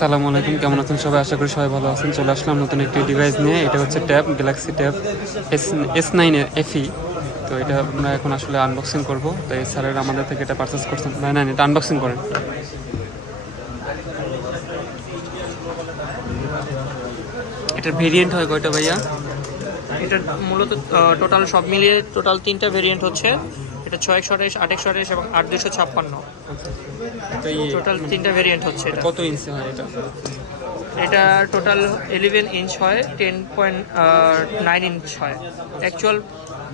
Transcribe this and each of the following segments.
আসসালামু আলাইকুম, কেমন আছেন সবাই? আশা করি সবাই ভালো আছেন। চলে আসলাম নতুন একটি ডিভাইস নিয়ে। এটা হচ্ছে tab galaxy tab S S nine FE তো এটা আমরা এখন আসলে আনবক্সিং করব। তো এই স্যারের আমাদের থেকে এটা পারচেস করছেন। ভাই না এটা আনবক্সিং করেন। এটার ভেরিয়েন্ট হয় কয়টা ভাইয়া? এটা মূলত টোটাল সব মিলিয়ে টোটাল তিনটা ভেরিয়েন্ট হচ্ছে। এটা ছয় একশো আঠাশ আট একশো আঠাশ এবং আট দুশো ছাপ্পান্ন। তো এই টোটাল তিনটা ভেরিয়েন্ট হচ্ছে এটা। কত ইঞ্চি হয় এটা? এটা টোটাল ইলেভেন ইঞ্চ হয় টেন পয়েন্ট নাইন ইঞ্চ হয়। অ্যাকচুয়াল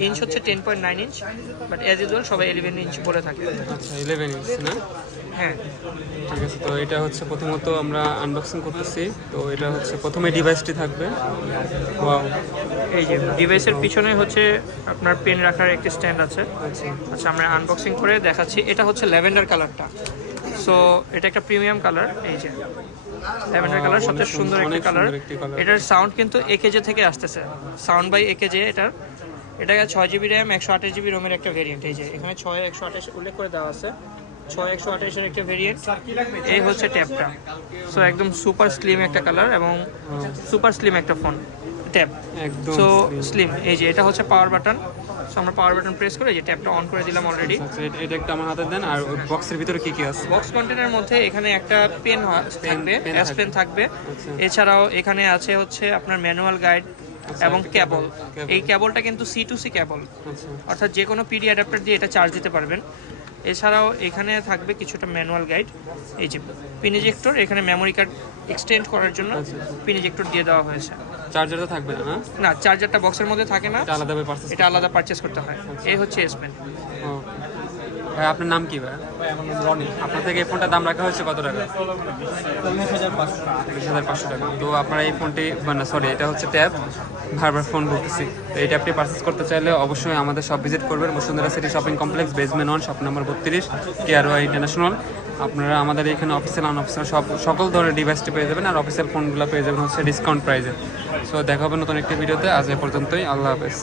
ইঞ্চ হচ্ছে ten point nine inch but as usual সবাই ইলেভেন ইঞ্চ বলে থাকে। আচ্ছা ইলেভেন ইঞ্চ না? হ্যাঁ। ঠিক আছে তো এটা হচ্ছে প্রথমত আমরা আনবক্সিং করতেছি। তো এটা হচ্ছে প্রথমে ডিভাইসটি থাকবে। ওয়াও এই যে ডিভাইসের পিছনে হচ্ছে আপনার পেন রাখার একটি স্ট্যান্ড আছে। আচ্ছা। আমরা আনবক্সিং করে দেখাচ্ছি। এটা হচ্ছে ল্যাভেন্ডার কালারটা। সো এটা একটা প্রিমিয়াম কালার এই যে। ল্যাভেন্ডার কালার সবচেয়ে সুন্দর একটা কালার। এটার সাউন্ড কিন্তু একেজে থেকে আসতেছে। সাউন্ড বাই একেজে এটার। এটা ছয় জিবি র্যাম একশো আঠাশ জিবি রোমের একটা ভেরিয়েন্ট এই যে। এখানে ছয় একশো আঠাশ উল্লেখ করে দেওয়া আছে। ছয় একশো আঠাশের একটা ভেরিয়েন্ট এই হচ্ছে ট্যাবটা সো একদম সুপার স্লিম একটা কালার এবং সুপার স্লিম একটা ফোন একদম সো স্লিম এই যে এটা হচ্ছে পাওয়ার বাটন সো আমরা পাওয়ার বাটন প্রেস করে এই যে ট্যাবটা অন করে দিলাম অলরেডি আচ্ছা এটা- একটা আমার হাতে দেন আর বক্সের ভিতরে কি কি আছে? বক্স কন্টেনারের মধ্যে এখানে একটা পেন থাকবে এস পেন থাকবে। আচ্ছা। এছাড়াও এখানে আছে হচ্ছে আপনার ম্যানুয়াল গাইড এবং একটা কেবল এই কেবলটা কিন্তু সি টু সি কেবল আচ্ছা। অর্থাৎ যে কোনো পিডি অ্যাডাপ্টার দিয়ে এটা চার্জ দিতে পারবেন। এছাড়াও এখানে থাকবে কিছুটা ম্যানুয়াল গাইড এই যে পিন ইজেক্টর এখানে মেমোরি কার্ড এক্সটেন্ড করার জন্য আচ্ছা। পিন দিয়ে দেওয়া হয়েছে। চার্জার তো থাকবে না না না চার্জারটা বক্সের মধ্যে থাকে না। এটা আলাদাভাবে পারচেস এটা আলাদা পারচেজ করতে হয়। এই হচ্ছে এস পেন ভাই আপনার নাম কি ভাই? রনি। আপনার থেকে এই ফোনটার দাম রাখা হয়েছে কত টাকা? বিশ হাজার পাঁচশো টাকা। তো আপনারা এই ফোনটি মানে সরি এটা হচ্ছে ট্যাব। বারবার ফোন বলতেছি। তো এই ট্যাবটি পারচেস করতে চাইলে অবশ্যই আমাদের সব ভিজিট করবেন। Bashundhara city shopping complex basement one shop number বত্রিশ কেআরওয়াই ইন্টারন্যাশনাল আপনারা আমাদের এখানে অফিসিয়াল আনঅফিসিয়াল সব সকল ধরনের ডিভাইসটি পেয়ে যাবেন আর অফিসিয়াল ফোনগুলো পেয়ে যাবেন হচ্ছে ডিসকাউন্ট প্রাইসে সো দেখা হবে নতুন একটি ভিডিওতে আজ এ পর্যন্তই। আল্লাহ হাফেজ।